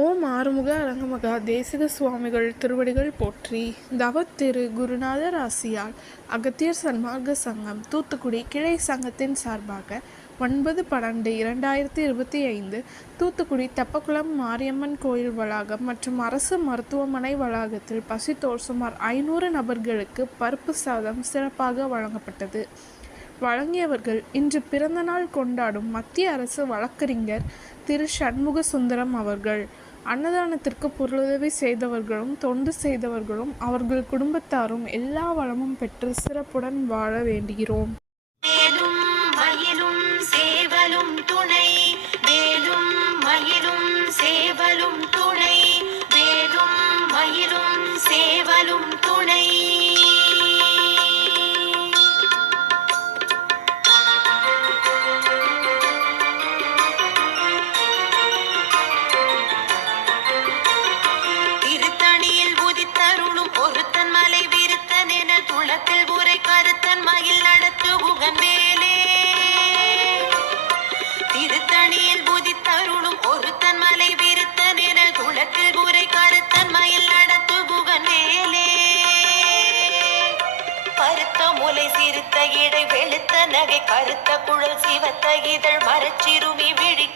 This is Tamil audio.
ஓம் ஆறுமுக அரங்கமகா தேசிக சுவாமிகள் திருவடிகள் போற்றி. தவத்திரு குருநாதர் ஆசியால் அகத்தியர் சன்மார்க்க சங்கம் தூத்துக்குடி கிளை சங்கத்தின் சார்பாக 9/12/2025 தூத்துக்குடி தெப்பக்குளம் மாரியம்மன் கோயில் வளாகம் மற்றும் அரசு மருத்துவமனை வளாகத்தில் பசித்தோர் சுமார் 500 நபர்களுக்கு பருப்பு சாதம் சிறப்பாக வழங்கப்பட்டது. வழங்கியவர்கள் இன்று பிறந்தநாள் கொண்டாடும் மத்திய அரசு வழக்கறிஞர் திரு சண்முக சுந்தரம் அவர்கள். அன்னதானத்திற்கு பொருளுதவி செய்தவர்களும் தொண்டு செய்தவர்களும் அவர்கள் குடும்பத்தாரும் எல்லா வளமும் பெற்று சிறப்புடன் வாழ வேண்டுகிறோம். திருத்தணியில் புதித்தருளும் ஒருத்தன் மலை விருத்தன் என துளத்தில் உரை கருத்தன் மயில் நடத்து புகன் மேலே பருத்த முலை சிறுத்த இடை வெளுத்த நகை கருத்த குழல் சிவத்த இதழ் மரச்சிறுமி விழி